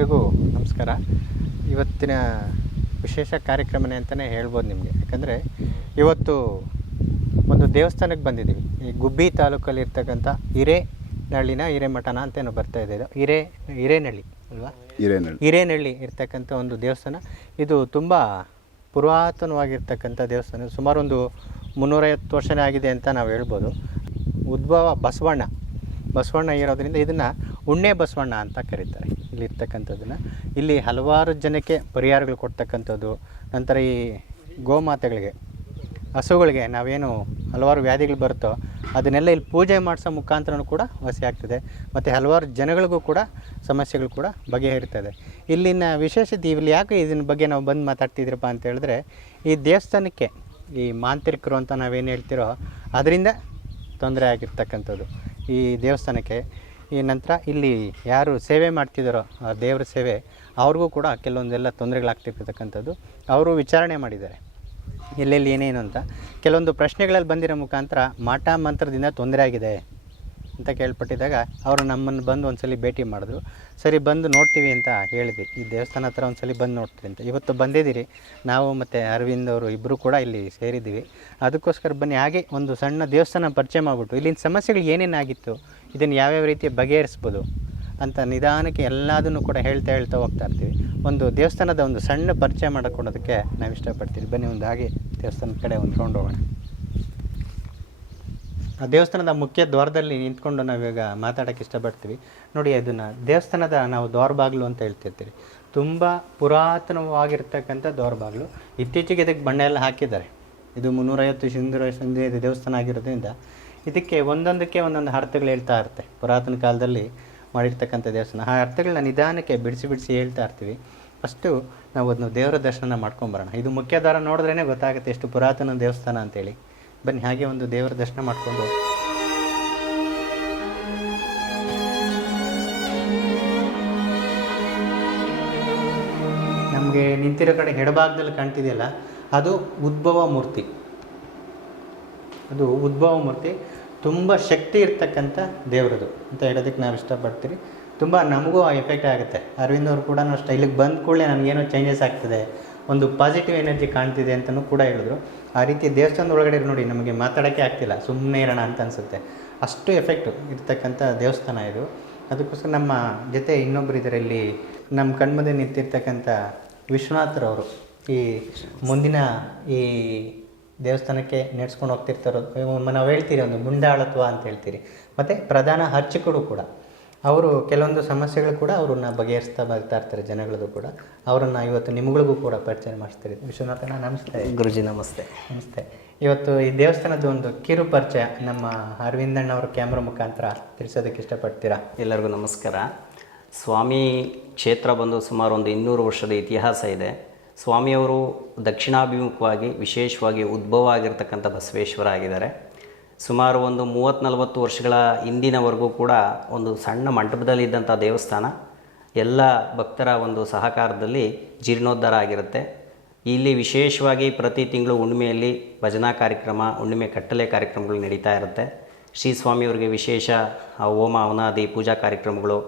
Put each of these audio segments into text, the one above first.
ಎಲ್ರಿಗೂ ನಮಸ್ಕಾರ. ಇವತ್ತಿನ ವಿಶೇಷ ಕಾರ್ಯಕ್ರಮನೇ ಅಂತಲೇ ಹೇಳ್ಬೋದು ನಿಮಗೆ. ಯಾಕಂದರೆ ಇವತ್ತು ಒಂದು ದೇವಸ್ಥಾನಕ್ಕೆ ಬಂದಿದ್ದೀವಿ. ಈ ಗುಬ್ಬಿ ತಾಲೂಕಲ್ಲಿ ಇರ್ತಕ್ಕಂಥ ಹಿರೇನಳ್ಳಿನ ಹಿರೇಮಠನ ಅಂತೇನೋ ಬರ್ತಾ ಇದೆ ಇದು. ಹಿರೇ ಹಿರೇನಳ್ಳಿ ಅಲ್ವಾ? ಹಿರೇನಳ್ಳಿ ಹಿರೇನಳ್ಳಿ ಇರ್ತಕ್ಕಂಥ ಒಂದು ದೇವಸ್ಥಾನ. ಇದು ತುಂಬ ಪುರಾತನವಾಗಿರ್ತಕ್ಕಂಥ ದೇವಸ್ಥಾನ. ಸುಮಾರು ಒಂದು ಮುನ್ನೂರೈವತ್ತು ವರ್ಷನೇ ಆಗಿದೆ ಅಂತ ನಾವು ಹೇಳ್ಬೋದು. ಉದ್ಭವ ಬಸವಣ್ಣ ಬಸವಣ್ಣ ಇರೋದ್ರಿಂದ ಇದನ್ನು ಉಣ್ಣೆ ಬಸವಣ್ಣ ಅಂತ ಕರೀತಾರೆ. ಇಲ್ಲಿ ಇರ್ತಕ್ಕಂಥದ್ದನ್ನು. ಇಲ್ಲಿ ಹಲವಾರು ಜನಕ್ಕೆ ಪರಿಹಾರಗಳು ಕೊಡ್ತಕ್ಕಂಥದ್ದು. ನಂತರ ಈ ಗೋಮಾತೆಗಳಿಗೆ, ಹಸುಗಳಿಗೆ ನಾವೇನು ಹಲವಾರು ವ್ಯಾಧಿಗಳು ಬರುತ್ತೋ ಅದನ್ನೆಲ್ಲ ಇಲ್ಲಿ ಪೂಜೆ ಮಾಡಿಸೋ ಮುಖಾಂತರನೂ ಕೂಡ ವಸಿ ಆಗ್ತದೆ. ಮತ್ತು ಹಲವಾರು ಜನಗಳಿಗೂ ಕೂಡ ಸಮಸ್ಯೆಗಳು ಕೂಡ ಬಗೆಹರಿತದೆ. ಇಲ್ಲಿನ ವಿಶೇಷತೆ ಇಲ್ಲಿ ಯಾಕೆ ಇದನ್ನ ಬಗ್ಗೆ ನಾವು ಬಂದು ಮಾತಾಡ್ತಿದ್ದೀರಪ್ಪ ಅಂತ ಹೇಳಿದ್ರೆ, ಈ ದೇವಸ್ಥಾನಕ್ಕೆ ಈ ಮಾಂತ್ರಿಕರು ಅಂತ ನಾವೇನು ಹೇಳ್ತಿರೋ, ಅದರಿಂದ ತೊಂದರೆ ಆಗಿರ್ತಕ್ಕಂಥದ್ದು. ಈ ದೇವಸ್ಥಾನಕ್ಕೆ. ಈ ನಂತರ ಇಲ್ಲಿ ಯಾರು ಸೇವೆ ಮಾಡ್ತಿದ್ದಾರೋ ದೇವರ ಸೇವೆ, ಅವ್ರಿಗೂ ಕೂಡ ಕೆಲವೊಂದೆಲ್ಲ ತೊಂದರೆಗಳಾಗ್ತಿರ್ತಕ್ಕಂಥದ್ದು ಅವರು ವಿಚಾರಣೆ ಮಾಡಿದ್ದಾರೆ. ಎಲ್ಲೆಲ್ಲಿ ಏನೇನು ಅಂತ. ಕೆಲವೊಂದು ಪ್ರಶ್ನೆಗಳಲ್ಲಿ ಬಂದಿರೋ ಮುಖಾಂತರ ಮಾಟ ಮಂತ್ರದಿಂದ ತೊಂದರೆ ಆಗಿದೆ ಅಂತ ಕೇಳ್ಪಟ್ಟಿದ್ದಾಗ ಅವರು ನಮ್ಮನ್ನು ಬಂದು ಒಂದ್ಸಲಿ ಭೇಟಿ ಮಾಡಿದ್ರು. ಸರಿ, ಬಂದು ನೋಡ್ತೀವಿ ಅಂತ ಹೇಳಿದ್ವಿ ಈ ದೇವಸ್ಥಾನ ಹತ್ರ ಒಂದ್ಸಲಿ ಬಂದು ನೋಡ್ತೀವಿ ಅಂತ. ಇವತ್ತು ಬಂದಿದ್ದೀರಿ. ನಾವು ಮತ್ತು ಅರವಿಂದ್ ಅವರು ಇಬ್ಬರು ಕೂಡ ಇಲ್ಲಿ ಸೇರಿದ್ದೀವಿ. ಅದಕ್ಕೋಸ್ಕರ ಬನ್ನಿ, ಹಾಗೆ ಒಂದು ಸಣ್ಣ ದೇವಸ್ಥಾನ ಪರಿಚಯ ಮಾಡಿಬಿಟ್ಟು, ಇಲ್ಲಿನ ಸಮಸ್ಯೆಗಳು ಏನೇನಾಗಿತ್ತು ಇದನ್ನು ಯಾವ್ಯಾವ ರೀತಿ ಬಗೆಹರಿಸ್ಬೋದು ಅಂತ ನಿಧಾನಕ್ಕೆ ಎಲ್ಲದನ್ನು ಕೂಡ ಹೇಳ್ತಾ ಹೇಳ್ತಾ ಹೋಗ್ತಾ ಇರ್ತೀವಿ. ಒಂದು ದೇವಸ್ಥಾನದ ಒಂದು ಸಣ್ಣ ಪರಿಚಯ ಮಾಡಿಕೊಡೋದಕ್ಕೆ ನಾವು ಇಷ್ಟಪಡ್ತೀವಿ ಬನ್ನಿ, ಒಂದು ಹಾಗೆ ದೇವಸ್ಥಾನದ ಕಡೆ ಒಂದು ಹೋಗೋಣ. ಆ ದೇವಸ್ಥಾನದ ಮುಖ್ಯ ದ್ವಾರದಲ್ಲಿ ನಿಂತ್ಕೊಂಡು ನಾವೀಗ ಮಾತಾಡೋಕ್ಕೆ ಇಷ್ಟಪಡ್ತೀವಿ. ನೋಡಿ, ಅದನ್ನು ದೇವಸ್ಥಾನದ ನಾವು ದ್ವಾರ ಬಾಗಿಲು ಅಂತ ಹೇಳ್ತಿರ್ತೀವಿ ತುಂಬ ಪುರಾತನವಾಗಿರ್ತಕ್ಕಂಥ ದ್ವಾರ ಬಾಗಿಲು ಇತ್ತೀಚೆಗೆ ಇದಕ್ಕೆ ಬಣ್ಣ ಎಲ್ಲ ಹಾಕಿದ್ದಾರೆ. ಇದು ಮುನ್ನೂರೈವತ್ತು ಸಿಂಧೂರ ಸಂಧಿ ದೇವಸ್ಥಾನ ಆಗಿರೋದ್ರಿಂದ ಇದಕ್ಕೆ ಒಂದೊಂದಕ್ಕೆ ಒಂದೊಂದು ಅರ್ಥಗಳು ಹೇಳ್ತಾ ಇರುತ್ತೆ. ಪುರಾತನ ಕಾಲದಲ್ಲಿ ಮಾಡಿರ್ತಕ್ಕಂಥ ದೇವಸ್ಥಾನ. ಆ ಅರ್ಥಗಳನ್ನ ನಿಧಾನಕ್ಕೆ ಬಿಡಿಸಿ ಬಿಡಿಸಿ ಹೇಳ್ತಾ ಇರ್ತೀವಿ. ಫಸ್ಟು ನಾವು ಅದನ್ನು ದೇವರ ದರ್ಶನ ಮಾಡ್ಕೊಂಬರೋಣ. ಇದು ಮುಖ್ಯ ದ್ವಾರ ನೋಡಿದ್ರೇ ಗೊತ್ತಾಗುತ್ತೆ ಎಷ್ಟು ಪುರಾತನ ದೇವಸ್ಥಾನ ಅಂತೇಳಿ. ಬನ್ನಿ, ಹಾಗೆ ಒಂದು ದೇವರ ದರ್ಶನ ಮಾಡಿಕೊಂಡು ನಮಗೆ ನಿಂತಿರೋ ಕಡೆ ಎಡಭಾಗದಲ್ಲಿ ಕಾಣ್ತಿದೆಯಲ್ಲ, ಅದು ಉದ್ಭವ ಮೂರ್ತಿ. ಅದು ಉದ್ಭವ ಮೂರ್ತಿ. ತುಂಬ ಶಕ್ತಿ ಇರ್ತಕ್ಕಂಥ ದೇವರದು ಅಂತ ಹೇಳೋದಕ್ಕೆ ನಾವು ಇಷ್ಟಪಡ್ತೀರಿ. ತುಂಬ ನಮಗೂ ಎಫೆಕ್ಟ್ ಆಗುತ್ತೆ. ಅರವಿಂದ್ ಅವರು ಕೂಡ ಅಷ್ಟೇ ಇಲ್ಲಿಗೆ ಬಂದ ಕೂಡಲೇ ನನಗೇನೋ ಚೇಂಜಸ್ ಆಗ್ತಿದೆ. ಒಂದು ಪಾಸಿಟಿವ್ ಎನರ್ಜಿ ಕಾಣ್ತಿದೆ ಅಂತಲೂ ಕೂಡ ಹೇಳಿದ್ರು. ಆ ರೀತಿ ದೇವಸ್ಥಾನದ ಒಳಗಡೆ ನೋಡಿ, ನಮಗೆ ಮಾತಾಡೋಕ್ಕೆ ಆಗ್ತಿಲ್ಲ. ಸುಮ್ಮನೆ ಇರೋಣ ಅಂತ ಅನಿಸುತ್ತೆ. ಅಷ್ಟು ಎಫೆಕ್ಟು ಇರ್ತಕ್ಕಂಥ ದೇವಸ್ಥಾನ ಇದು. ಅದಕ್ಕೋಸ್ಕರ ನಮ್ಮ ಜೊತೆ ಇನ್ನೊಬ್ಬರು ಇದರಲ್ಲಿ ನಮ್ಮ ಕಣ್ಮುಂದೆ ನಿಂತಿರ್ತಕ್ಕಂಥ ವಿಶ್ವನಾಥರವರು ಈ ಮುಂದಿನ ಈ ದೇವಸ್ಥಾನಕ್ಕೆ ನಡೆಸ್ಕೊಂಡು ಹೋಗ್ತಿರ್ತಾರೋ ನಾವು ಹೇಳ್ತೀರಿ, ಒಂದು ಮುಂದಾಳತ್ವ ಅಂತ ಹೇಳ್ತೀರಿ. ಮತ್ತು ಪ್ರಧಾನ ಅರ್ಚಕರು ಕೂಡ. ಅವರು ಕೆಲವೊಂದು ಸಮಸ್ಯೆಗಳು ಕೂಡ ಅವ್ರನ್ನ ಬಗೆಹರಿಸ್ತಾ ಬರ್ತಾ ಇರ್ತಾರೆ ಜನಗಳದ್ದು ಕೂಡ. ಅವರನ್ನು ಇವತ್ತು ನಿಮ್ಗಳಿಗೂ ಕೂಡ ಪರಿಚಯ ಮಾಡಿಸ್ತೀರಿ. ವಿಶ್ವನಾಥನ ನಮಸ್ತೆ. ಗುರುಜಿ ನಮಸ್ತೆ. ನಮಸ್ತೆ. ಇವತ್ತು ಈ ದೇವಸ್ಥಾನದ ಒಂದು ಕಿರು ಪರಿಚಯ ನಮ್ಮ ಅರವಿಂದಣ್ಣ ಅವರ ಕ್ಯಾಮ್ರಾ ಮುಖಾಂತರ ತಿಳಿಸೋದಕ್ಕೆ ಇಷ್ಟಪಡ್ತೀರಾ? ಎಲ್ಲರಿಗೂ ನಮಸ್ಕಾರ. ಸ್ವಾಮಿ ಕ್ಷೇತ್ರ ಬಂದು ಸುಮಾರು ಒಂದು ಇನ್ನೂರು ವರ್ಷದ ಇತಿಹಾಸ ಇದೆ. ಸ್ವಾಮಿಯವರು ದಕ್ಷಿಣಾಭಿಮುಖವಾಗಿ ವಿಶೇಷವಾಗಿ ಉದ್ಭವ ಆಗಿರ್ತಕ್ಕಂಥ ಬಸವೇಶ್ವರ ಆಗಿದ್ದಾರೆ. ಸುಮಾರು ಒಂದು ಮೂವತ್ತು ನಲವತ್ತು ವರ್ಷಗಳ ಹಿಂದಿನವರೆಗೂ ಕೂಡ ಒಂದು ಸಣ್ಣ ಮಂಟಪದಲ್ಲಿದ್ದಂಥ ದೇವಸ್ಥಾನ, ಎಲ್ಲ ಭಕ್ತರ ಒಂದು ಸಹಕಾರದಲ್ಲಿ ಜೀರ್ಣೋದ್ಧಾರ ಆಗಿರುತ್ತೆ. ಇಲ್ಲಿ ವಿಶೇಷವಾಗಿ ಪ್ರತಿ ತಿಂಗಳು ಹುಣ್ಣಿಮೆಯಲ್ಲಿ ಭಜನಾ ಕಾರ್ಯಕ್ರಮ, ಹುಣ್ಣಿಮೆ ಕಟ್ಟಲೆ ಕಾರ್ಯಕ್ರಮಗಳು ನಡೀತಾ ಇರುತ್ತೆ. ಶ್ರೀ ಸ್ವಾಮಿಯವರಿಗೆ ವಿಶೇಷ ಹೋಮ, ಅವನಾದಿ, ಪೂಜಾ ಕಾರ್ಯಕ್ರಮಗಳು,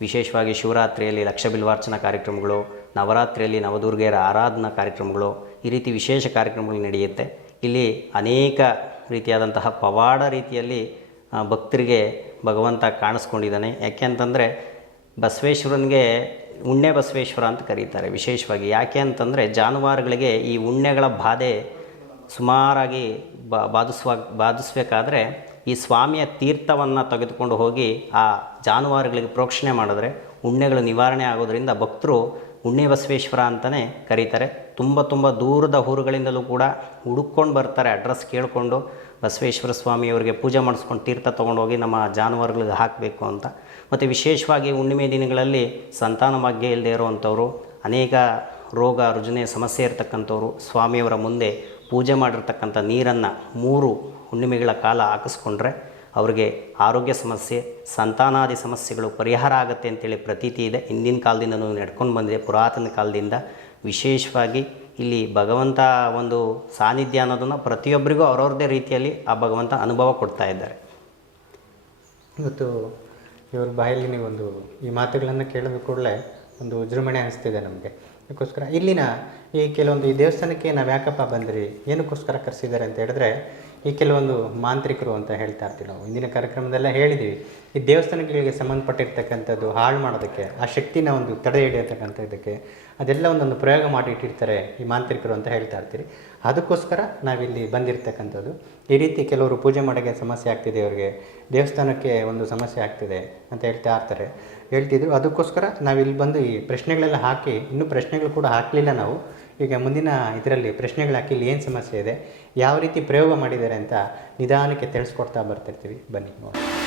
ವಿಶೇಷವಾಗಿ ಶಿವರಾತ್ರಿಯಲ್ಲಿ ಲಕ್ಷ ಬಿಲ್ವಾರ್ಚನಾ ಕಾರ್ಯಕ್ರಮಗಳು, ನವರಾತ್ರಿಯಲ್ಲಿ ನವದುರ್ಗೆಯರ ಆರಾಧನಾ ಕಾರ್ಯಕ್ರಮಗಳು, ಈ ರೀತಿ ವಿಶೇಷ ಕಾರ್ಯಕ್ರಮಗಳು ನಡೆಯುತ್ತೆ. ಇಲ್ಲಿ ಅನೇಕ ರೀತಿಯಾದಂತಹ ಪವಾಡ ರೀತಿಯಲ್ಲಿ ಭಕ್ತರಿಗೆ ಭಗವಂತ ಕಾಣಿಸ್ಕೊಂಡಿದ್ದಾನೆ. ಯಾಕೆ ಅಂತಂದರೆ, ಬಸವೇಶ್ವರನಿಗೆ ಉಣ್ಣೆ ಬಸವೇಶ್ವರ ಅಂತ ಕರೀತಾರೆ ವಿಶೇಷವಾಗಿ. ಯಾಕೆ ಅಂತಂದರೆ, ಜಾನುವಾರುಗಳಿಗೆ ಈ ಉಣ್ಣೆಗಳ ಬಾಧೆ ಸುಮಾರಾಗಿ ಬಾ, ಬಾಧಿಸುವ ಈ ಸ್ವಾಮಿಯ ತೀರ್ಥವನ್ನು ತೆಗೆದುಕೊಂಡು ಹೋಗಿ ಆ ಜಾನುವಾರುಗಳಿಗೆ ಪ್ರೋಕ್ಷಣೆ ಮಾಡಿದ್ರೆ ಉಣ್ಣೆಗಳು ನಿವಾರಣೆ ಆಗೋದರಿಂದ ಭಕ್ತರು ಉಣ್ಣೆ ಬಸವೇಶ್ವರ ಅಂತಲೇ ಕರೀತಾರೆ. ತುಂಬ ತುಂಬ ದೂರದ ಊರುಗಳಿಂದಲೂ ಕೂಡ ಹುಡುಕೊಂಡು ಬರ್ತಾರೆ ಅಡ್ರೆಸ್ ಕೇಳಿಕೊಂಡು ಬಸವೇಶ್ವರ ಸ್ವಾಮಿಯವರಿಗೆ ಪೂಜೆ ಮಾಡಿಸ್ಕೊಂಡು ತೀರ್ಥ ತೊಗೊಂಡೋಗಿ ನಮ್ಮ ಜಾನುವಾರುಗಳಿಗೆ ಹಾಕಬೇಕು ಅಂತ. ಮತ್ತು ವಿಶೇಷವಾಗಿ ಹುಣ್ಣಿಮೆ ದಿನಗಳಲ್ಲಿ ಸಂತಾನ ಭಾಗ್ಯ ಇಲ್ಲದೆ ಇರುವಂಥವ್ರು, ಅನೇಕ ರೋಗ ರುಜಿನ ಸಮಸ್ಯೆ ಇರತಕ್ಕಂಥವ್ರು, ಸ್ವಾಮಿಯವರ ಮುಂದೆ ಪೂಜೆ ಮಾಡಿರ್ತಕ್ಕಂಥ ನೀರನ್ನು ಮೂರು ಹುಣ್ಣಿಮೆಗಳ ಕಾಲ ಹಾಕಿಸ್ಕೊಂಡ್ರೆ ಅವ್ರಿಗೆ ಆರೋಗ್ಯ ಸಮಸ್ಯೆ, ಸಂತಾನಾದಿ ಸಮಸ್ಯೆಗಳು ಪರಿಹಾರ ಆಗುತ್ತೆ ಅಂತೇಳಿ ಪ್ರತೀತಿ ಇದೆ. ಹಿಂದಿನ ಕಾಲದಿಂದನೂ ನಡ್ಕೊಂಡು ಬಂದಿದೆ. ಪುರಾತನ ಕಾಲದಿಂದ ವಿಶೇಷವಾಗಿ ಇಲ್ಲಿ ಭಗವಂತ ಒಂದು ಸಾನ್ನಿಧ್ಯ ಅನ್ನೋದನ್ನು ಪ್ರತಿಯೊಬ್ಬರಿಗೂ ಅವ್ರವ್ರದ್ದೇ ರೀತಿಯಲ್ಲಿ ಆ ಭಗವಂತ ಅನುಭವ ಕೊಡ್ತಾ ಇದ್ದಾರೆ. ಇವತ್ತು ಇವ್ರ ಬಾಯಲ್ಲಿ ನೀವು ಒಂದು ಈ ಮಾತುಗಳನ್ನು ಕೇಳಿದ ಕೂಡಲೇ ಒಂದು ವಿಜೃಂಭಣೆ ಅನಿಸ್ತಿದೆ ನಮಗೆ. ಅದಕ್ಕೋಸ್ಕರ ಇಲ್ಲಿನ ಈ ಕೆಲವೊಂದು ಈ ದೇವಸ್ಥಾನಕ್ಕೆ ನಾವು ಯಾಕಪ್ಪ ಬಂದ್ರಿ? ಏನಕ್ಕೋಸ್ಕರ ಕರೆಸಿದ್ದಾರೆ ಅಂತ ಹೇಳಿದ್ರೆ ಈ ಕೆಲವೊಂದು ಮಾಂತ್ರಿಕರು ಅಂತ ಹೇಳ್ತಾ ಇರ್ತೀವಿ ನಾವು. ಇಂದಿನ ಕಾರ್ಯಕ್ರಮದಲ್ಲ ಹೇಳಿದ್ದೀವಿ. ಈ ದೇವಸ್ಥಾನಗಳಿಗೆ ಸಂಬಂಧಪಟ್ಟಿರ್ತಕ್ಕಂಥದ್ದು ಹಾಳು ಮಾಡೋದಕ್ಕೆ, ಆ ಶಕ್ತಿನ ಒಂದು ತಡೆ ಹಿಡಿಯತಕ್ಕಂಥದ್ದಕ್ಕೆ ಅದೆಲ್ಲ ಒಂದೊಂದು ಪ್ರಯೋಗ ಮಾಡಿ ಇಟ್ಟಿರ್ತಾರೆ ಈ ಮಾಂತ್ರಿಕರು ಅಂತ ಹೇಳ್ತಾ ಇರ್ತೀರಿ. ಅದಕ್ಕೋಸ್ಕರ ನಾವಿಲ್ಲಿ ಬಂದಿರತಕ್ಕಂಥದ್ದು. ಈ ರೀತಿ ಕೆಲವರು ಪೂಜೆ ಮಾಡೋಕ್ಕೆ ಸಮಸ್ಯೆ ಆಗ್ತಿದೆ, ಅವರಿಗೆ ದೇವಸ್ಥಾನಕ್ಕೆ ಒಂದು ಸಮಸ್ಯೆ ಆಗ್ತಿದೆ ಅಂತ ಹೇಳ್ತಾ ಇರ್ತಾರೆ. ಹೇಳ್ತಿದ್ರು. ಅದಕ್ಕೋಸ್ಕರ ನಾವಿಲ್ಲಿ ಬಂದು ಈ ಪ್ರಶ್ನೆಗಳೆಲ್ಲ ಹಾಕಿ, ಇನ್ನೂ ಪ್ರಶ್ನೆಗಳು ಕೂಡ ಹಾಕಲಿಲ್ಲ ನಾವು. ಈಗ ಮುಂದಿನ ಇದರಲ್ಲಿ ಪ್ರಶ್ನೆಗಳು ಹಾಕಿ ಇಲ್ಲಿ ಏನು ಸಮಸ್ಯೆ ಇದೆ, ಯಾವ ರೀತಿ ಪ್ರಯೋಗ ಮಾಡಿದ್ದಾರೆ ಅಂತ ನಿಧಾನಕ್ಕೆ ತಿಳಿಸ್ಕೊಡ್ತಾ ಬರ್ತಿರ್ತೀವಿ. ಬನ್ನಿ ನೋಡಿ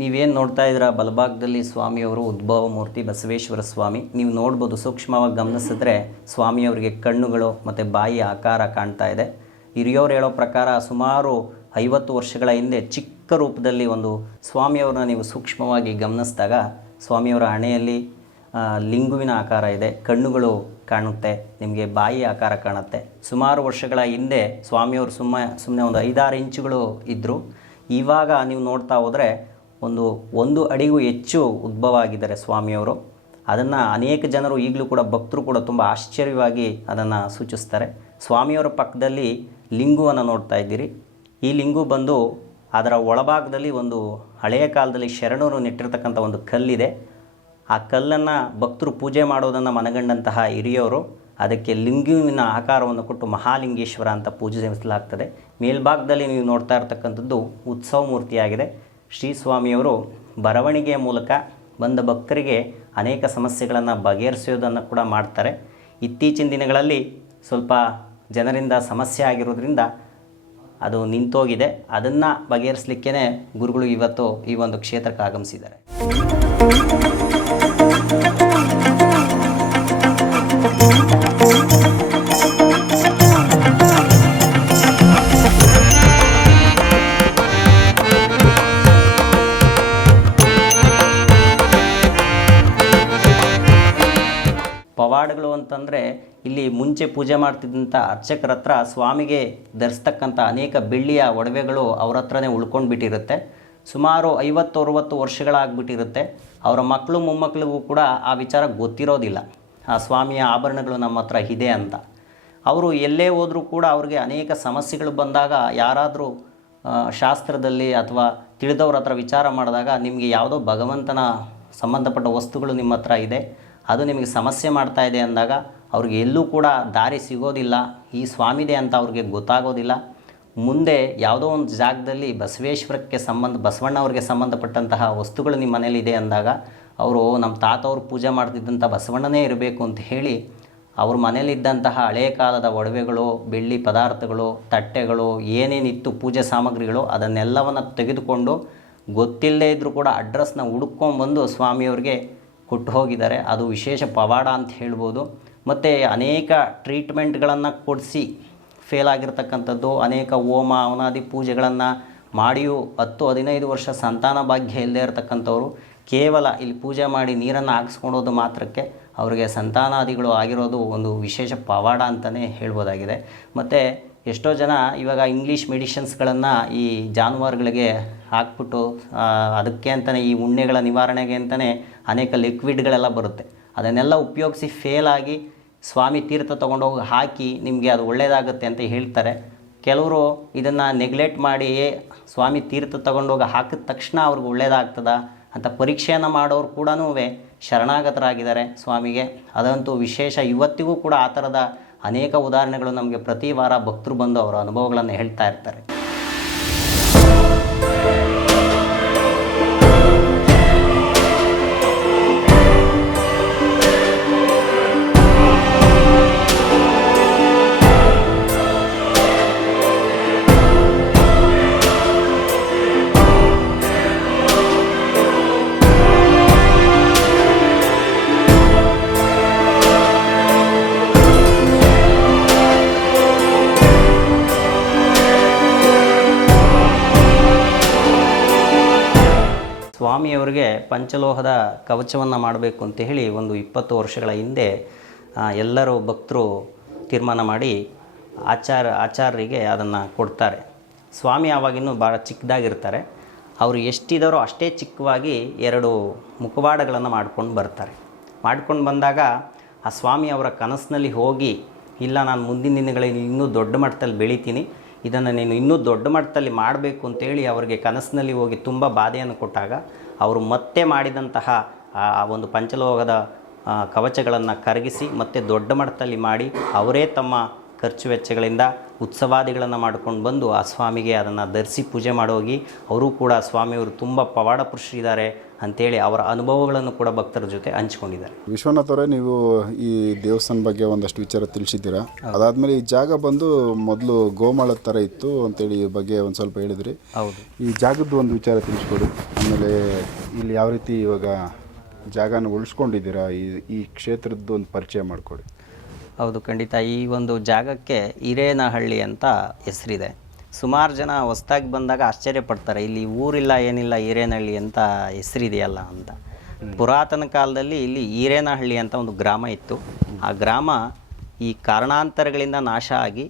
ನೀವೇನು ನೋಡ್ತಾ ಇದ್ದೀರಾ? ಬಲಭಾಗದಲ್ಲಿ ಸ್ವಾಮಿಯವರು ಉದ್ಭವ ಮೂರ್ತಿ ಬಸವೇಶ್ವರ ಸ್ವಾಮಿ. ನೀವು ನೋಡ್ಬೋದು, ಸೂಕ್ಷ್ಮವಾಗಿ ಗಮನಿಸಿದ್ರೆ ಸ್ವಾಮಿಯವರಿಗೆ ಕಣ್ಣುಗಳು ಮತ್ತು ಬಾಯಿ ಆಕಾರ ಕಾಣ್ತಾ ಇದೆ. ಹಿರಿಯವರು ಹೇಳೋ ಪ್ರಕಾರ ಸುಮಾರು ಐವತ್ತು ವರ್ಷಗಳ ಹಿಂದೆ ಚಿಕ್ಕ ರೂಪದಲ್ಲಿ ಒಂದು ಸ್ವಾಮಿಯವ್ರನ್ನ ನೀವು ಸೂಕ್ಷ್ಮವಾಗಿ ಗಮನಿಸಿದಾಗ ಸ್ವಾಮಿಯವರ ಹಣೆಯಲ್ಲಿ ಲಿಂಗುವಿನ ಆಕಾರ ಇದೆ, ಕಣ್ಣುಗಳು ಕಾಣುತ್ತೆ, ನಿಮಗೆ ಬಾಯಿ ಆಕಾರ ಕಾಣುತ್ತೆ. ಸುಮಾರು ವರ್ಷಗಳ ಹಿಂದೆ ಸ್ವಾಮಿಯವರು ಸುಮ್ಮ ಸುಮ್ಮನೆ ಒಂದು ಐದಾರು ಇಂಚುಗಳು ಇದ್ದರು ಇವಾಗ ನೀವು ನೋಡ್ತಾ ಹೋದರೆ ಒಂದು ಒಂದು ಅಡಿಗೂ ಹೆಚ್ಚು ಉದ್ಭವ ಆಗಿದ್ದಾರೆ ಸ್ವಾಮಿಯವರು. ಅದನ್ನು ಅನೇಕ ಜನರು ಈಗಲೂ ಕೂಡ ಭಕ್ತರು ಕೂಡ ತುಂಬ ಆಶ್ಚರ್ಯವಾಗಿ ಅದನ್ನು ಸೂಚಿಸ್ತಾರೆ. ಸ್ವಾಮಿಯವರ ಪಕ್ಕದಲ್ಲಿ ಲಿಂಗುವನ್ನು ನೋಡ್ತಾ ಇದ್ದೀರಿ. ಈ ಲಿಂಗು ಬಂದು ಅದರ ಒಳಭಾಗದಲ್ಲಿ ಒಂದು ಹಳೆಯ ಕಾಲದಲ್ಲಿ ಶರಣರು ನೆಟ್ಟಿರ್ತಕ್ಕಂಥ ಒಂದು ಕಲ್ಲಿದೆ. ಆ ಕಲ್ಲನ್ನು ಭಕ್ತರು ಪೂಜೆ ಮಾಡೋದನ್ನು ಮನಗಂಡಂತಹ ಹಿರಿಯವರು ಅದಕ್ಕೆ ಲಿಂಗುವಿನ ಆಕಾರವನ್ನು ಕೊಟ್ಟು ಮಹಾಲಿಂಗೇಶ್ವರ ಅಂತ ಪೂಜೆ ಪೂಜಿಸಲಾಗ್ತದೆ ಮೇಲ್ಭಾಗದಲ್ಲಿ ನೀವು ನೋಡ್ತಾ ಇರ್ತಕ್ಕಂಥದ್ದು ಉತ್ಸವ ಮೂರ್ತಿಯಾಗಿದೆ. ಶ್ರೀ ಸ್ವಾಮಿಯವರು ಬರವಣಿಗೆಯ ಮೂಲಕ ಬಂದ ಭಕ್ತರಿಗೆ ಅನೇಕ ಸಮಸ್ಯೆಗಳನ್ನು ಬಗೆಹರಿಸೋದನ್ನು ಕೂಡ ಮಾಡ್ತಾರೆ. ಇತ್ತೀಚಿನ ದಿನಗಳಲ್ಲಿ ಸ್ವಲ್ಪ ಜನರಿಂದ ಸಮಸ್ಯೆ ಆಗಿರೋದ್ರಿಂದ ಅದು ನಿಂತೋಗಿದೆ. ಅದನ್ನು ಬಗೆಹರಿಸಲಿಕ್ಕೇ ಗುರುಗಳು ಇವತ್ತು ಈ ಒಂದು ಕ್ಷೇತ್ರಕ್ಕೆ ಆಗಮಿಸಿದ್ದಾರೆ. ಅಂತಂದರೆ ಇಲ್ಲಿ ಮುಂಚೆ ಪೂಜೆ ಮಾಡ್ತಿದ್ದಂಥ ಅರ್ಚಕರ ಹತ್ರ ಸ್ವಾಮಿಗೆ ಧರಿಸ್ತಕ್ಕಂಥ ಅನೇಕ ಬೆಳ್ಳಿಯ ಒಡವೆಗಳು ಅವ್ರ ಹತ್ರನೇ ಉಳ್ಕೊಂಡು ಬಿಟ್ಟಿರುತ್ತೆ ಸುಮಾರು ಐವತ್ತು ಅರುವತ್ತು ವರ್ಷಗಳಾಗ್ಬಿಟ್ಟಿರುತ್ತೆ. ಅವರ ಮಕ್ಕಳು ಮೊಮ್ಮಕ್ಕಳಿಗೂ ಕೂಡ ಆ ವಿಚಾರ ಗೊತ್ತಿರೋದಿಲ್ಲ. ಆ ಸ್ವಾಮಿಯ ಆಭರಣಗಳು ನಮ್ಮ ಹತ್ರ ಇದೆ ಅಂತ. ಅವರು ಎಲ್ಲೇ ಹೋದರೂ ಕೂಡ ಅವ್ರಿಗೆ ಅನೇಕ ಸಮಸ್ಯೆಗಳು ಬಂದಾಗ ಯಾರಾದರೂ ಶಾಸ್ತ್ರದಲ್ಲಿ ಅಥವಾ ತಿಳಿದವ್ರ ಹತ್ರ ವಿಚಾರ ಮಾಡಿದಾಗ ನಿಮಗೆ ಯಾವುದೋ ಭಗವಂತನ ಸಂಬಂಧಪಟ್ಟ ವಸ್ತುಗಳು ನಿಮ್ಮ ಹತ್ರ ಇದೆ. ಅದು ನಿಮಗೆ ಸಮಸ್ಯೆ ಮಾಡ್ತಾ ಇದೆ ಅಂದಾಗ ಅವ್ರಿಗೆ ಎಲ್ಲೂ ಕೂಡ ದಾರಿ ಸಿಗೋದಿಲ್ಲ. ಈ ಸ್ವಾಮಿದೆ ಅಂತ ಅವ್ರಿಗೆ ಗೊತ್ತಾಗೋದಿಲ್ಲ. ಮುಂದೆ ಯಾವುದೋ ಒಂದು ಜಾಗದಲ್ಲಿ ಬಸವೇಶ್ವರಕ್ಕೆ ಸಂಬಂಧ ಬಸವಣ್ಣವ್ರಿಗೆ ಸಂಬಂಧಪಟ್ಟಂತಹ ವಸ್ತುಗಳು ನಿಮ್ಮ ಮನೇಲಿ ಇದೆ ಅಂದಾಗ ಅವರು ನಮ್ಮ ತಾತವ್ರು ಪೂಜೆ ಮಾಡ್ತಿದ್ದಂಥ ಬಸವಣ್ಣನೇ ಇರಬೇಕು ಅಂತ ಹೇಳಿ ಅವ್ರ ಮನೇಲಿದ್ದಂತಹ ಹಳೆಯ ಕಾಲದ ಒಡವೆಗಳು, ಬೆಳ್ಳಿ ಪದಾರ್ಥಗಳು, ತಟ್ಟೆಗಳು, ಏನೇನಿತ್ತು ಪೂಜೆ ಸಾಮಗ್ರಿಗಳು ಅದನ್ನೆಲ್ಲವನ್ನು ತೆಗೆದುಕೊಂಡು ಗೊತ್ತಿಲ್ಲದೇ ಇದ್ದರೂ ಕೂಡ ಅಡ್ರೆಸ್ನ ಹುಡುಕೊಂಬಂದು ಸ್ವಾಮಿಯವ್ರಿಗೆ ಕೊಟ್ಟು ಹೋಗಿದ್ದಾರೆ ಅದು ವಿಶೇಷ ಪವಾಡ ಅಂತ ಹೇಳ್ಬೋದು. ಮತ್ತು ಅನೇಕ ಟ್ರೀಟ್ಮೆಂಟ್ಗಳನ್ನು ಕೊಡಿಸಿ ಫೇಲ್ ಆಗಿರ್ತಕ್ಕಂಥದ್ದು, ಅನೇಕ ಹೋಮ, ಅವನಾದಿ ಪೂಜೆಗಳನ್ನು ಮಾಡಿಯೂ ಹತ್ತು, ಹದಿನೈದು ವರ್ಷ ಸಂತಾನ ಭಾಗ್ಯ ಇಲ್ಲದೆ ಇರತಕ್ಕಂಥವ್ರು ಕೇವಲ ಇಲ್ಲಿ ಪೂಜೆ ಮಾಡಿ ನೀರನ್ನು ಹಾಕಿಸ್ಕೊಳೋದು ಮಾತ್ರಕ್ಕೆ ಅವರಿಗೆ ಸಂತಾನಾದಿಗಳು ಆಗಿರೋದು ಒಂದು ವಿಶೇಷ ಪವಾಡ ಅಂತಲೇ ಹೇಳ್ಬೋದಾಗಿದೆ. ಮತ್ತು ಎಷ್ಟೋ ಜನ ಇವಾಗ ಇಂಗ್ಲೀಷ್ ಮೆಡಿಷನ್ಸ್ಗಳನ್ನು ಈ ಜಾನುವಾರುಗಳಿಗೆ ಹಾಕ್ಬಿಟ್ಟು ಅದಕ್ಕೆ ಅಂತಲೇ ಈ ಉಣ್ಣೆಗಳ ನಿವಾರಣೆಗೆ ಅಂತಲೇ ಅನೇಕ ಲಿಕ್ವಿಡ್ಗಳೆಲ್ಲ ಬರುತ್ತೆ. ಅದನ್ನೆಲ್ಲ ಉಪಯೋಗಿಸಿ ಫೇಲ್ ಆಗಿ ಸ್ವಾಮಿ ತೀರ್ಥ ತೊಗೊಂಡೋಗಿ ಹಾಕಿ ನಿಮಗೆ ಅದು ಒಳ್ಳೆಯದಾಗುತ್ತೆ ಅಂತ ಹೇಳ್ತಾರೆ. ಕೆಲವರು ಇದನ್ನು ನೆಗ್ಲೆಕ್ಟ್ ಮಾಡಿ ಸ್ವಾಮಿ ತೀರ್ಥ ತೊಗೊಂಡೋಗಿ ಹಾಕಿದ ತಕ್ಷಣ ಅವ್ರಿಗೆ ಒಳ್ಳೆಯದಾಗ್ತದ ಅಂತ ಪರೀಕ್ಷೆಯನ್ನು ಮಾಡೋರು ಕೂಡ ಶರಣಾಗತರಾಗಿದ್ದಾರೆ ಸ್ವಾಮಿಗೆ. ಅದಂತೂ ವಿಶೇಷ. ಇವತ್ತಿಗೂ ಕೂಡ ಆ ಥರದ ಅನೇಕ ಉದಾಹರಣೆಗಳು ನಮಗೆ ಪ್ರತಿ ವಾರ ಭಕ್ತರು ಬಂದು ಅವರ ಅನುಭವಗಳನ್ನು ಹೇಳ್ತಾ ಇರ್ತಾರೆ. ಪಂಚಲೋಹದ ಕವಚವನ್ನು ಮಾಡಬೇಕು ಅಂತ ಹೇಳಿ ಒಂದು ಇಪ್ಪತ್ತು ವರ್ಷಗಳ ಹಿಂದೆ ಎಲ್ಲರೂ ಭಕ್ತರು ತೀರ್ಮಾನ ಮಾಡಿ ಆಚಾರ, ಆಚಾರ್ಯರಿಗೆ ಅದನ್ನು ಕೊಡ್ತಾರೆ. ಸ್ವಾಮಿ ಆವಾಗಿನ್ನೂ ಭಾಳ ಚಿಕ್ಕದಾಗಿರ್ತಾರೆ. ಅವರು ಎಷ್ಟಿದಾರೋ ಅಷ್ಟೇ ಚಿಕ್ಕವಾಗಿ ಎರಡು ಮುಖವಾಡಗಳನ್ನು ಮಾಡ್ಕೊಂಡು ಬರ್ತಾರೆ. ಮಾಡ್ಕೊಂಡು ಬಂದಾಗ ಆ ಸ್ವಾಮಿ ಅವರ ಕನಸಿನಲ್ಲಿ ಹೋಗಿ, ಇಲ್ಲ, ನಾನು ಮುಂದಿನ ದಿನಗಳಲ್ಲಿ ಇನ್ನೂ ದೊಡ್ಡ ಮಟ್ಟದಲ್ಲಿ ಬೆಳಿತೀನಿ. ಇದನ್ನು ನೀನು ಇನ್ನೂ ದೊಡ್ಡ ಮಟ್ಟದಲ್ಲಿ ಮಾಡಬೇಕು ಅಂತೇಳಿ ಅವರಿಗೆ ಕನಸಿನಲ್ಲಿ ಹೋಗಿ ತುಂಬ ಬಾಧೆಯನ್ನು ಕೊಟ್ಟಾಗ ಅವರು ಮತ್ತೆ ಮಾಡಿದಂತಹ ಆ ಒಂದು ಪಂಚಲೋಹದ ಕವಚಗಳನ್ನು ಕರಗಿಸಿ ಮತ್ತೆ ದೊಡ್ಡ ಮಟ್ಟದಲ್ಲಿ ಮಾಡಿ ಅವರೇ ತಮ್ಮ ಖರ್ಚು ವೆಚ್ಚಗಳಿಂದ ಉತ್ಸವಾದಿಗಳನ್ನು ಮಾಡ್ಕೊಂಡು ಬಂದು ಆ ಸ್ವಾಮಿಗೆ ಅದನ್ನು ಧರಿಸಿ ಪೂಜೆ ಮಾಡೋಗಿ ಅವರು ಕೂಡ ಸ್ವಾಮಿಯವರು ತುಂಬ ಪವಾಡ ಪುರುಷರಿದ್ದಾರೆ. ಅಂತೇಳಿ ಅವರ ಅನುಭವಗಳನ್ನು ಕೂಡ ಭಕ್ತರ ಜೊತೆ ಹಂಚಿಕೊಂಡಿದ್ದಾರೆ. ವಿಶ್ವನಾಥ್ ಅವರೇ ನೀವು ಈ ದೇವಸ್ಥಾನ ಬಗ್ಗೆ ಒಂದಷ್ಟು ವಿಚಾರ ತಿಳಿಸಿದ್ದೀರಾ? ಅದಾದ್ಮೇಲೆ ಈ ಜಾಗ ಬಂದು ಮೊದಲು ಗೋಮಾಳ ಥರ ಇತ್ತು ಅಂತೇಳಿ ಈ ಬಗ್ಗೆ ಒಂದು ಸ್ವಲ್ಪ ಹೇಳಿದ್ರಿ. ಹೌದು. ಈ ಜಾಗದ್ದು ಒಂದು ವಿಚಾರ ತಿಳಿಸ್ಕೊಡಿ. ಆಮೇಲೆ ಇಲ್ಲಿ ಯಾವ ರೀತಿ ಇವಾಗ ಜಾಗನ ಉಳಿಸ್ಕೊಂಡಿದ್ದೀರಾ? ಈ ಈ ಕ್ಷೇತ್ರದ್ದು ಒಂದು ಪರಿಚಯ ಮಾಡಿಕೊಡಿ. ಹೌದು ಖಂಡಿತ. ಈ ಒಂದು ಜಾಗಕ್ಕೆ ಹಿರೇನಹಳ್ಳಿ ಅಂತ ಹೆಸರಿದೆ. ಸುಮಾರು ಜನ ಹೊಸ್ದಾಗಿ ಬಂದಾಗ ಆಶ್ಚರ್ಯ ಪಡ್ತಾರೆ, ಇಲ್ಲಿ ಊರಿಲ್ಲ, ಏನಿಲ್ಲ, ಹಿರೇನಹಳ್ಳಿ ಅಂತ ಹೆಸರಿದೆಯಲ್ಲ ಅಂತ. ಪುರಾತನ ಕಾಲದಲ್ಲಿ ಇಲ್ಲಿ ಹಿರೇನಹಳ್ಳಿ ಅಂತ ಒಂದು ಗ್ರಾಮ ಇತ್ತು. ಆ ಗ್ರಾಮ ಈ ಕಾರಣಾಂತರಗಳಿಂದ ನಾಶ ಆಗಿ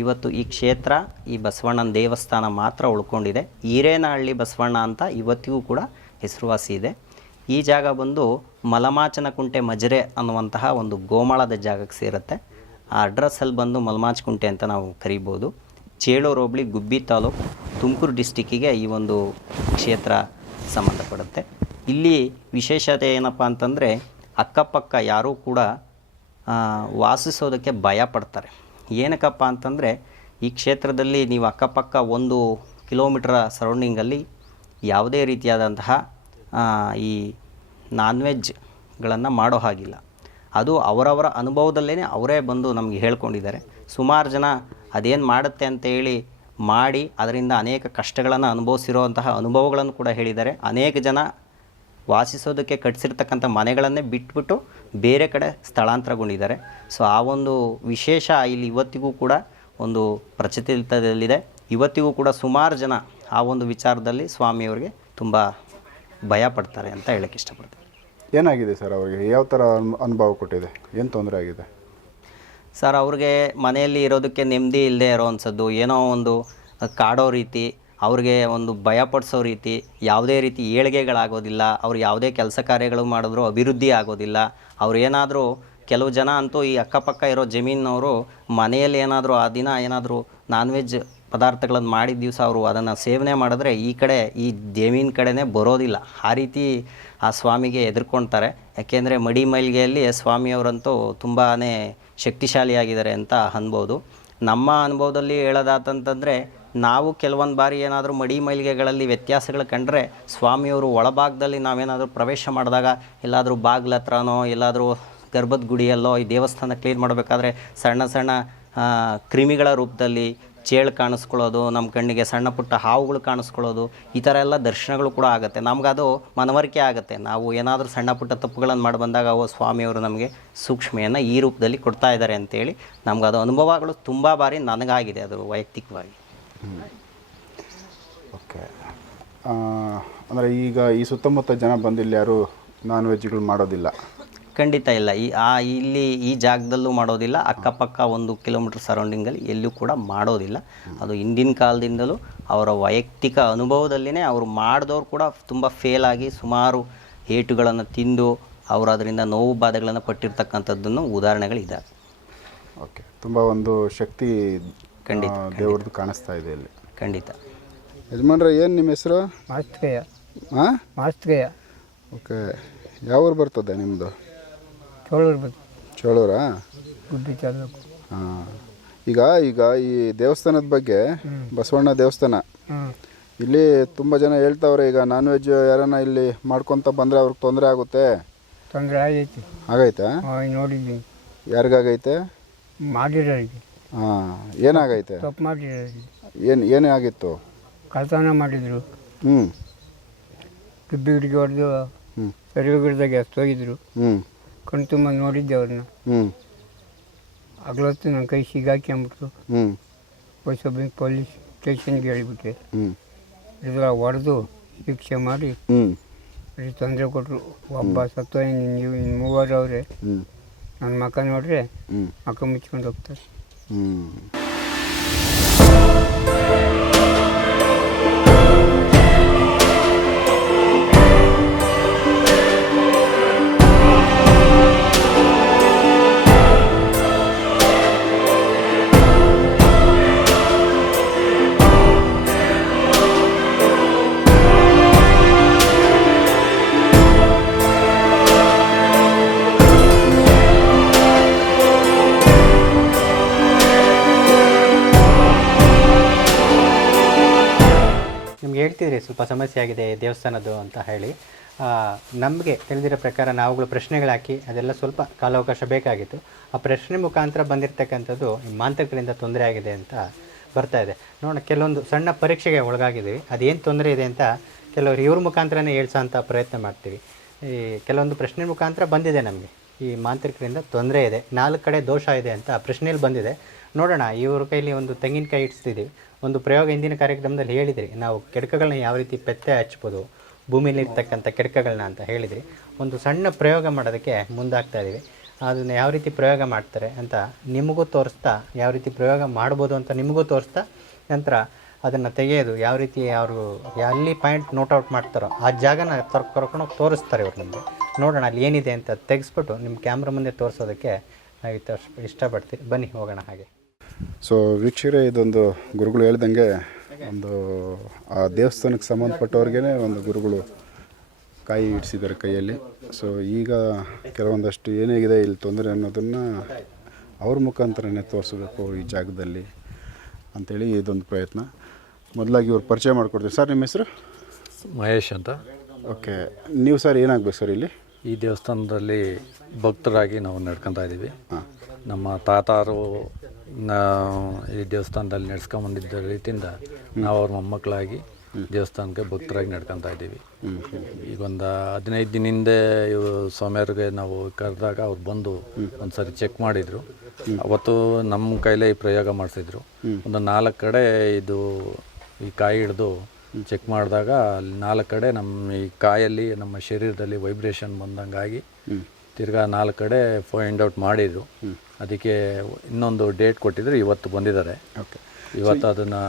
ಇವತ್ತು ಈ ಕ್ಷೇತ್ರ, ಈ ಬಸವಣ್ಣನ ದೇವಸ್ಥಾನ ಮಾತ್ರ ಉಳ್ಕೊಂಡಿದೆ. ಹಿರೇನಹಳ್ಳಿ ಬಸವಣ್ಣ ಅಂತ ಇವತ್ತಿಗೂ ಕೂಡ ಹೆಸರುವಾಸಿ ಇದೆ. ಈ ಜಾಗ ಬಂದು ಮಲಮಾಚನ ಕುಂಟೆ ಮಜರೆ ಅನ್ನುವಂತಹ ಒಂದು ಗೋಮಾಳದ ಜಾಗಕ್ಕೆ ಸೇರುತ್ತೆ. ಆ ಅಡ್ರೆಸ್ಸಲ್ಲಿ ಬಂದು ಮಲಮಾಚಕುಂಟೆ ಅಂತ ನಾವು ಕರಿಬೋದು. ಚೇಳೂರು ಹೋಬಳಿ ಗುಬ್ಬಿ ತಾಲೂಕು ತುಮಕೂರು ಡಿಸ್ಟಿಕ್ಕಿಗೆ ಈ ಒಂದು ಕ್ಷೇತ್ರ ಸಂಬಂಧಪಡುತ್ತೆ. ಇಲ್ಲಿ ವಿಶೇಷತೆ ಏನಪ್ಪ ಅಂತಂದರೆ ಅಕ್ಕಪಕ್ಕ ಯಾರೂ ಕೂಡ ವಾಸಿಸೋದಕ್ಕೆ ಭಯ ಪಡ್ತಾರೆ. ಏನಕ್ಕಪ್ಪ ಅಂತಂದರೆ ಈ ಕ್ಷೇತ್ರದಲ್ಲಿ ನೀವು ಅಕ್ಕಪಕ್ಕ ಒಂದು ಕಿಲೋಮೀಟರ್ ಸರೌಂಡಿಂಗಲ್ಲಿ ಯಾವುದೇ ರೀತಿಯಾದಂತಹ ಈ ನಾನ್ ವೆಜ್ಗಳನ್ನು ಮಾಡೋ ಹಾಗಿಲ್ಲ. ಅದು ಅವರವರ ಅನುಭವದಲ್ಲೇ ಅವರೇ ಬಂದು ನಮಗೆ ಹೇಳ್ಕೊಂಡಿದ್ದಾರೆ. ಸುಮಾರು ಜನ ಅದೇನು ಮಾಡುತ್ತೆ ಅಂತ ಹೇಳಿ ಮಾಡಿ ಅದರಿಂದ ಅನೇಕ ಕಷ್ಟಗಳನ್ನು ಅನುಭವಿಸಿರುವಂತಹ ಅನುಭವಗಳನ್ನು ಕೂಡ ಹೇಳಿದ್ದಾರೆ. ಅನೇಕ ಜನ ವಾಸಿಸೋದಕ್ಕೆ ಕಟ್ಟಿಸಿರ್ತಕ್ಕಂಥ ಮನೆಗಳನ್ನೇ ಬಿಟ್ಬಿಟ್ಟು ಬೇರೆ ಕಡೆ ಸ್ಥಳಾಂತರಗೊಂಡಿದ್ದಾರೆ. ಸೊ, ಆ ಒಂದು ವಿಶೇಷ ಇಲ್ಲಿ ಇವತ್ತಿಗೂ ಕೂಡ ಒಂದು ಪ್ರಚಲಿತದಲ್ಲಿದೆ. ಇವತ್ತಿಗೂ ಕೂಡ ಸುಮಾರು ಜನ ಆ ಒಂದು ವಿಚಾರದಲ್ಲಿ ಸ್ವಾಮಿಯವರಿಗೆ ತುಂಬ ಭಯ ಪಡ್ತಾರೆ ಅಂತ ಹೇಳಕ್ಕೆ ಇಷ್ಟಪಡ್ತೀನಿ. ಏನಾಗಿದೆ ಸರ್ ಅವರಿಗೆ? ಯಾವ ಥರ ಅನ್- ಅನುಭವ ಕೊಟ್ಟಿದೆ? ಏನು ತೊಂದರೆ ಆಗಿದೆ? ಸರ್, ಅವ್ರಿಗೆ ಮನೆಯಲ್ಲಿ ಇರೋದಕ್ಕೆ ನೆಮ್ಮದಿ ಇಲ್ಲದೆ ಇರೋವಂಥದ್ದು ಏನೋ ಒಂದು ಕಾಡೋ ರೀತಿ, ಅವ್ರಿಗೆ ಒಂದು ಭಯಪಡಿಸೋ ರೀತಿ, ಯಾವುದೇ ರೀತಿ ಏಳಿಗೆಗಳಾಗೋದಿಲ್ಲ, ಅವ್ರು ಯಾವುದೇ ಕೆಲಸ ಕಾರ್ಯಗಳು ಮಾಡಿದ್ರು ಅಭಿವೃದ್ಧಿ ಆಗೋದಿಲ್ಲ. ಅವ್ರು ಏನಾದರೂ, ಕೆಲವು ಜನ ಅಂತೂ ಈ ಅಕ್ಕಪಕ್ಕ ಇರೋ ಜಮೀನವರು ಮನೆಯಲ್ಲಿ ಏನಾದರೂ, ಆ ದಿನ ಏನಾದರೂ ನಾನ್ ವೆಜ್ ಪದಾರ್ಥಗಳನ್ನು ಮಾಡಿದ ದಿವಸ ಅವರು, ಅದನ್ನು ಸೇವನೆ ಮಾಡಿದ್ರೆ ಈ ಕಡೆ, ಈ ಜಮೀನ್ ಕಡೆನೇ ಬರೋದಿಲ್ಲ. ಆ ರೀತಿ ಆ ಸ್ವಾಮಿಗೆ ಎದುರ್ಕೊಳ್ತಾರೆ ಯಾಕೆಂದರೆ ಮಡಿ ಮೈಲ್ಗೆಯಲ್ಲಿ ಸ್ವಾಮಿಯವರಂತೂ ತುಂಬಾ ಶಕ್ತಿಶಾಲಿಯಾಗಿದ್ದಾರೆ ಅಂತ ಅನ್ಬೋದು. ನಮ್ಮ ಅನುಭವದಲ್ಲಿ ಹೇಳೋದಾತಂತಂದರೆ, ನಾವು ಕೆಲವೊಂದು ಬಾರಿ ಏನಾದರೂ ಮಡಿ ಮೈಲಿಗೆಗಳಲ್ಲಿ ವ್ಯತ್ಯಾಸಗಳು ಕಂಡ್ರೆ, ಸ್ವಾಮಿಯವರು ಒಳಭಾಗದಲ್ಲಿ ನಾವೇನಾದರೂ ಪ್ರವೇಶ ಮಾಡಿದಾಗ, ಎಲ್ಲಾದರೂ ಬಾಗ್ಲ ಹತ್ರನೋ, ಎಲ್ಲಾದರೂ ಗರ್ಭದ ಗುಡಿಯಲ್ಲೋ, ಈ ದೇವಸ್ಥಾನ ಕ್ಲೀನ್ ಮಾಡಬೇಕಾದ್ರೆ ಸಣ್ಣ ಸಣ್ಣ ಕ್ರಿಮಿಗಳ ರೂಪದಲ್ಲಿ ಚೇಳು ಕಾಣಿಸ್ಕೊಳ್ಳೋದು ನಮ್ಮ ಕಣ್ಣಿಗೆ ಸಣ್ಣ ಪುಟ್ಟ ಹಾವುಗಳು ಕಾಣಿಸ್ಕೊಳ್ಳೋದು, ಈ ಥರ ಎಲ್ಲ ದರ್ಶನಗಳು ಕೂಡ ಆಗುತ್ತೆ. ನಮಗದು ಮನವರಿಕೆ ಆಗುತ್ತೆ. ನಾವು ಏನಾದರೂ ಸಣ್ಣ ಪುಟ್ಟ ತಪ್ಪುಗಳನ್ನು ಮಾಡಿ ಬಂದಾಗ ಅವು ಸ್ವಾಮಿಯವರು ನಮಗೆ ಸೂಕ್ಷ್ಮೆಯನ್ನು ಈ ರೂಪದಲ್ಲಿ ಕೊಡ್ತಾ ಇದ್ದಾರೆ ಅಂತೇಳಿ ನಮಗದು ಅನುಭವಗಳು ತುಂಬ ಬಾರಿ ನನಗಾಗಿದೆ ಅದು ವೈಯಕ್ತಿಕವಾಗಿ. ಓಕೆ. ಅಂದರೆ ಈಗ ಈ ಸುತ್ತಮುತ್ತ ಜನ ಬಂದಿಲ್ಲ ಯಾರು ನಾನ್ ವೆಜ್ಗಳು ಮಾಡೋದಿಲ್ಲ. ಖಂಡಿತ ಇಲ್ಲ. ಈ ಆ ಇಲ್ಲಿ ಈ ಜಾಗದಲ್ಲೂ ಮಾಡೋದಿಲ್ಲ. ಅಕ್ಕಪಕ್ಕ ಒಂದು ಕಿಲೋಮೀಟ್ರ್ ಸರೌಂಡಿಂಗಲ್ಲಿ ಎಲ್ಲೂ ಕೂಡ ಮಾಡೋದಿಲ್ಲ. ಅದು ಹಿಂದಿನ ಕಾಲದಿಂದಲೂ ಅವರ ವೈಯಕ್ತಿಕ ಅನುಭವದಲ್ಲಿನೇ ಅವರು ಮಾಡಿದವ್ರು ಕೂಡ ತುಂಬ ಫೇಲ್ ಆಗಿ ಸುಮಾರು ಏಟುಗಳನ್ನು ತಿಂದು ಅವರು ಅದರಿಂದ ನೋವು ಬಾಧೆಗಳನ್ನು ಪಟ್ಟಿರ್ತಕ್ಕಂಥದ್ದನ್ನು ಉದಾಹರಣೆಗಳಿದ್ದಾವೆ ಓಕೆ. ತುಂಬ ಒಂದು ಶಕ್ತಿ ಖಂಡಿತ, ದೇವ್ರದ್ದು ಕಾಣಿಸ್ತಾ ಇದೆ ಇಲ್ಲಿ. ಖಂಡಿತ. ಯಜಮಾನ್ರೆ ಏನು ನಿಮ್ಮ ಹೆಸರು? ಮಾಸ್ತ್ರೇಯ ಹಾಂ ಮಾಸ್ತ್ರೇಯ ಓಕೆ. ಯಾವ ಊರು ಬರ್ತದೆ ನಿಮ್ಮದು ಚೋಳೂರು ಬೇಕು ಚೋಳೂರಾ? ಗುಬ್ಬಿ ಚಾಲಬೇಕು ಹಾಂ. ಈಗ ಈಗ ಈ ದೇವಸ್ಥಾನದ ಬಗ್ಗೆ ಬಸವಣ್ಣ ದೇವಸ್ಥಾನ. ಇಲ್ಲಿ ತುಂಬ ಜನ ಹೇಳ್ತಾವ್ರೆ ಈಗ ನಾನ್ ವೆಜ್ ಯಾರನ್ನ ಇಲ್ಲಿ ಮಾಡ್ಕೊತ ಬಂದರೆ ಅವ್ರಿಗೆ ತೊಂದರೆ ಆಗುತ್ತೆ. ತೊಂದರೆ ಆಗೈತಿ. ಆಗೈತಾ? ನೋಡಿದ್ದೀನಿ. ಯಾರಿಗಾಗೈತೆ? ಮಾಡಿರೋರಿಗೆ. ಹಾಂ ಏನಾಗೈತೆ? ತಪ್ಪು ಮಾಡಿರೋರಿಗೆ. ಏನು ಏನೇ ಆಗಿತ್ತು? ಕಳ್ತನ ಮಾಡಿದರು. ಹ್ಞೂ ಕಿಬ್ಬಿ ಹಿಡಿಗೆ ಹೊಡೆದು ಹ್ಞೂ ಸರಿವೆ ಗಿಡದಾಗೆ ಎಸ್ತೋಗಿದ್ರು ಹ್ಞೂ ಕಣ್ ತುಂಬ ನೋಡಿದ್ದೆ ಅವ್ರನ್ನ. ಹ್ಞೂ ಅಗ್ಲೊತ್ತು ನನ್ನ ಕೈ ಸಿಗಾಕ್ಯಂಬಿಟ್ಟು ಹ್ಞೂ ಹೊಸೊಬ್ಬ ಪೊಲೀಸ್ ಸ್ಟೇಷನ್ಗೆ ಹೇಳಿಬಿಟ್ಟೆ ಹ್ಞೂ ಇದರ ಹೊಡೆದು ಶಿಕ್ಷೆ ಮಾಡಿ ಹ್ಞೂ ಬರೀ ತೊಂದರೆ ಕೊಟ್ಟರು ಒಬ್ಬ ಸತ್ತ ನೀವು ಇನ್ನು ಮೂವರು ಅವರೇ. ಹ್ಞೂ ನನ್ನ ಮಕ್ಕ ನೋಡ್ರೆ ಮಕ್ಕ ಮುಚ್ಕೊಂಡು ಹೋಗ್ತಾರೆ. ಹ್ಞೂ ಸ್ವಲ್ಪ ಸಮಸ್ಯೆ ಆಗಿದೆ ದೇವಸ್ಥಾನದ್ದು ಅಂತ ಹೇಳಿ ನಮಗೆ ತಿಳಿದಿರೋ ಪ್ರಕಾರ ನಾವುಗಳು ಪ್ರಶ್ನೆಗಳು ಹಾಕಿ ಅದೆಲ್ಲ ಸ್ವಲ್ಪ ಕಾಲಾವಕಾಶ ಬೇಕಾಗಿತ್ತು. ಆ ಪ್ರಶ್ನೆ ಮುಖಾಂತರ ಬಂದಿರತಕ್ಕಂಥದ್ದು ಈ ಮಾಂತ್ರಿಕರಿಂದ ತೊಂದರೆ ಆಗಿದೆ ಅಂತ ಬರ್ತಾ ಇದೆ. ನೋಡೋಣ, ಕೆಲವೊಂದು ಸಣ್ಣ ಪರೀಕ್ಷೆಗೆ ಒಳಗಾಗಿದ್ದೀವಿ. ಅದೇನು ತೊಂದರೆ ಇದೆ ಅಂತ ಕೆಲವರು ಇವ್ರ ಮುಖಾಂತರನೇ ಅಂತ ಪ್ರಯತ್ನ ಮಾಡ್ತೀವಿ. ಈ ಕೆಲವೊಂದು ಪ್ರಶ್ನೆ ಮುಖಾಂತರ ಬಂದಿದೆ ನಮಗೆ. ಈ ಮಾಂತ್ರಿಕರಿಂದ ತೊಂದರೆ ಇದೆ. ನಾಲ್ಕು ಕಡೆ ದೋಷ ಇದೆ ಅಂತ ಪ್ರಶ್ನೆಯಲ್ಲಿ ಬಂದಿದೆ. ನೋಡೋಣ, ಇವ್ರ ಕೈಲಿ ಒಂದು ತೆಂಗಿನಕಾಯಿ ಇಡ್ಸ್ತಿದ್ದೀವಿ. ಒಂದು ಪ್ರಯೋಗ ಹಿಂದಿನ ಕಾರ್ಯಕ್ರಮದಲ್ಲಿ ಹೇಳಿದಿರಿ. ನಾವು ಕೆಡಕಗಳನ್ನ ಯಾವ ರೀತಿ ಪೆತ್ತೆ ಹಚ್ಬೋದು, ಭೂಮಿಯಲ್ಲಿರ್ತಕ್ಕಂಥ ಕೆಡಕಗಳನ್ನ ಅಂತ ಹೇಳಿದಿರಿ. ಒಂದು ಸಣ್ಣ ಪ್ರಯೋಗ ಮಾಡೋದಕ್ಕೆ ಮುಂದಾಗ್ತಾ ಇದ್ದೀವಿ ಅದನ್ನು ಯಾವ ರೀತಿ ಪ್ರಯೋಗ ಮಾಡ್ತಾರೆ ಅಂತ ನಿಮಗೂ ತೋರಿಸ್ತಾ, ಯಾವ ರೀತಿ ಪ್ರಯೋಗ ಮಾಡ್ಬೋದು ಅಂತ ನಿಮಗೂ ತೋರಿಸ್ತಾ, ನಂತರ ಅದನ್ನು ತೆಗೆಯೋದು ಯಾವ ರೀತಿ ಅವರು ಎಲ್ಲಿ ಪಾಯಿಂಟ್ ನೋಟ್ ಔಟ್ ಮಾಡ್ತಾರೋ ಆ ಜಾಗನ ತರ್ ಕರ್ಕೊಂಡೋಗಿ ತೋರಿಸ್ತಾರೆ ಇವ್ರು ನಮಗೆ. ನೋಡೋಣ ಅಲ್ಲಿ ಏನಿದೆ ಅಂತ ತೆಗೆಸ್ಬಿಟ್ಟು ನಿಮ್ಮ ಕ್ಯಾಮ್ರಾ ಮುಂದೆ ತೋರಿಸೋದಕ್ಕೆ ನಾವು ಇಷ್ಟ ಇಷ್ಟಪಡ್ತೀವಿ. ಬನ್ನಿ, ಹೋಗೋಣ ಹಾಗೆ. ಸೊ ವೀಕ್ಷಕರೇ ಇದೊಂದು ಗುರುಗಳು ಹೇಳ್ದಂಗೆ ಒಂದು ಆ ದೇವಸ್ಥಾನಕ್ಕೆ ಸಂಬಂಧಪಟ್ಟವ್ರಿಗೇ ಒಂದು ಗುರುಗಳು ಕಾಯಿ ಇಡಿಸಿದ್ದಾರೆ ಕೈಯಲ್ಲಿ. ಸೊ ಈಗ ಕೆಲವೊಂದಷ್ಟು ಏನೇಗಿದೆ ಇಲ್ಲಿ ತೊಂದರೆ ಅನ್ನೋದನ್ನು ಅವ್ರ ಮುಖಾಂತರನೇ ತೋರಿಸ್ಬೇಕು ಈ ಜಾಗದಲ್ಲಿ ಅಂಥೇಳಿ ಇದೊಂದು ಪ್ರಯತ್ನ. ಮೊದಲಾಗಿ ಇವ್ರು ಪರಿಚಯ ಮಾಡಿಕೊಡ್ತೀವಿ. ಸರ್ ನಿಮ್ಮ ಹೆಸರು? ಮಹೇಶ್ ಅಂತ. ಓಕೆ. ನೀವು ಸರ್ ಏನಾಗಬೇಕು ಸರ್ ಇಲ್ಲಿ? ಈ ದೇವಸ್ಥಾನದಲ್ಲಿ ಭಕ್ತರಾಗಿ ನಾವು ನಡ್ಕೊತಾ ಇದ್ದೀವಿ. ನಮ್ಮ ತಾತಾರು ಈ ದೇವಸ್ಥಾನದಲ್ಲಿ ನಡೆಸ್ಕೊಂಬಂದಿದ್ದ ರೀತಿಯಿಂದ ನಾವು ಅವ್ರ ಮೊಮ್ಮಕ್ಕಳಾಗಿ ದೇವಸ್ಥಾನಕ್ಕೆ ಭಕ್ತರಾಗಿ ನಡ್ಕೊತಾ ಇದ್ದೀವಿ. ಈಗ ಒಂದು ಹದಿನೈದು ಹಿಂದೆ ಇವು ಸ್ವಾಮಿಯವ್ರಿಗೆ ನಾವು ಕರೆದಾಗ ಅವ್ರು ಬಂದು ಒಂದು ಸರಿ ಚೆಕ್ ಮಾಡಿದರು. ಅವತ್ತು ನಮ್ಮ ಕೈಲೇ ಈ ಪ್ರಯೋಗ ಮಾಡಿಸಿದ್ರು. ಒಂದು ನಾಲ್ಕು ಕಡೆ ಇದು ಈ ಕಾಯಿ ಹಿಡಿದು ಚೆಕ್ ಮಾಡಿದಾಗ ಅಲ್ಲಿ ನಾಲ್ಕು ಕಡೆ ನಮ್ಮ ಈ ಕಾಯಲ್ಲಿ ನಮ್ಮ ಶರೀರದಲ್ಲಿ ವೈಬ್ರೇಷನ್ ಬಂದಂಗಾಗಿ ತಿರ್ಗಾ ನಾಲ್ಕು ಕಡೆ ಫೈಂಡ್ ಔಟ್ ಮಾಡಿದರು. ಅದಕ್ಕೆ ಇನ್ನೊಂದು ಡೇಟ್ ಕೊಟ್ಟಿದ್ರು ಇವತ್ತು ಬಂದಿದ್ದಾರೆ. ಓಕೆ. ಇವತ್ತು ಅದನ್ನು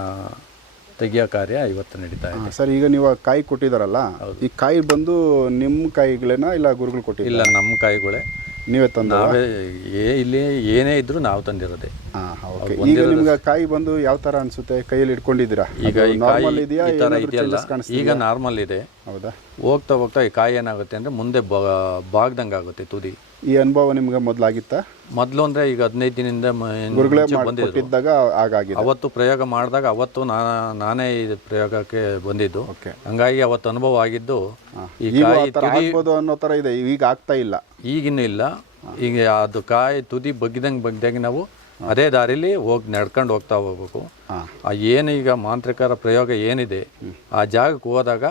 ತೆಗಿಯೋ ಕಾರ್ಯ ಇವತ್ತು ನಡೀತಾ ಇದೆ. ಸರ್ ಈಗ ನೀವು ಆ ಕಾಯಿ ಕೊಟ್ಟಿದ್ದಾರಲ್ಲ ಈ ಕಾಯಿ ಬಂದು ನಿಮ್ಮ ಕಾಯಿಗಳೇನಾ ಇಲ್ಲ ಗುರುಗಳು ಕೊಟ್ಟಿಲ್ಲ ಇಲ್ಲ ನಮ್ಮ ಕಾಯಿಗಳೇ. ನೀವೇ ತಂದ ನಾವೇ ಏ ಇಲ್ಲಿ ಏನೇ ಇದ್ದರೂ ನಾವು ತಂದಿರೋದೆ. ಹಾಂ. ಈಗ ನಿಮ್ಗೆ ಕಾಯಿ ಬಂದು ಯಾವ ತರ ಅನ್ಸುತ್ತೆ? ಕೈಯಲ್ಲಿ ಇಟ್ಕೊಂಡಿದ್ದೀರಾ? ಈಗ ಈ ಕಾಯಿ ನಾರ್ಮಲ್ ಇದೆಯಾ? ಈ ಥರ ಇದೆಯಲ್ಲ ಈಗ ನಾರ್ಮಲ್ ಇದೆ. ಹೌದಾ? ಹೋಗ್ತಾ ಹೋಗ್ತಾ ಈ ಕಾಯಿ ಏನಾಗುತ್ತೆ ಅಂದ್ರೆ ಮುಂದೆ ಬಾಗ್ದಂಗೆ ಆಗುತ್ತೆ ತುದಿ. ಈ ಅನುಭವ ನಿಮ್ಗೆ ಮೊದ್ಲಾಗಿತ್ತ? ಮೊದ್ಲು ಅಂದ್ರೆ ಈಗ ಹದಿನೈದು ದಿನದಿಂದ ಗುರುಗಳೇ ಬಂದಿದ್ರು ಆಗಾಗಿದೆ. ಅವತ್ತು ಪ್ರಯೋಗ ಮಾಡಿದಾಗ ಅವತ್ತು ನಾ- ನಾನೇ ಇದು ಪ್ರಯೋಗಕ್ಕೆ ಬಂದಿದ್ದು. Okay. ಹಂಗಾಗಿ ಅವತ್ತು ಅನುಭವ ಆಗಿದ್ದು ಈ ಈಗ ಕಾಯಿ ಆ ಥರ ತುದಿ ಆಗ್ಬೋದು ಅನ್ನೋ ತರ ಇದೆ. ಈಗ ಆಗ್ತಾ ಇಲ್ಲ. ಈಗಿನ್ನೂ ಇಲ್ಲ. ಈಗ ಅದು ಕಾಯಿ ತುದಿ ಬಗ್ಗಿದಂಗೆ ಬಗ್ಗಿದಂಗೆ ನಾವು ಅದೇ ದಾರಿಲಿ ಹೋಗಿ ನಡ್ಕೊಂಡು ಹೋಗ್ತಾ ಹೋಗ್ಬೇಕು. ಆ ಏನು ಈಗ ಮಾಂತ್ರಿಕರ ಪ್ರಯೋಗ ಏನಿದೆ ಆ ಜಾಗಕ್ಕೆ ಹೋದಾಗ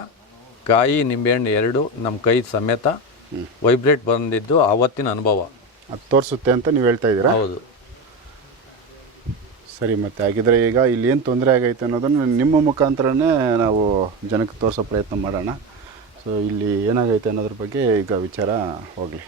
ಕಾಯಿ ನಿಂಬೆಹಣ್ಣು ಎರಡು ನಮ್ಮ ಕೈ ಸಮೇತ ವೈಬ್ರೇಟ್ ಬಂದಿದ್ದು ಆವತ್ತಿನ ಅನುಭವ. ಅದು ತೋರಿಸುತ್ತೆ ಅಂತ ನೀವು ಹೇಳ್ತಾ ಇದ್ದೀರಾ? ಹೌದು. ಸರಿ ಮತ್ತೆ ಹಾಗಿದ್ರೆ ಈಗ ಇಲ್ಲಿ ಏನು ತೊಂದರೆ ಆಗೈತೆ ಅನ್ನೋದನ್ನು ನಿಮ್ಮ ಮುಖಾಂತರನೇ ನಾವು ಜನಕ್ಕೆ ತೋರಿಸೋ ಪ್ರಯತ್ನ ಮಾಡೋಣ. ಸೊ ಇಲ್ಲಿ ಏನಾಗೈತೆ ಅನ್ನೋದ್ರ ಬಗ್ಗೆ ಈಗ ವಿಚಾರ ಹೋಗಲಿ.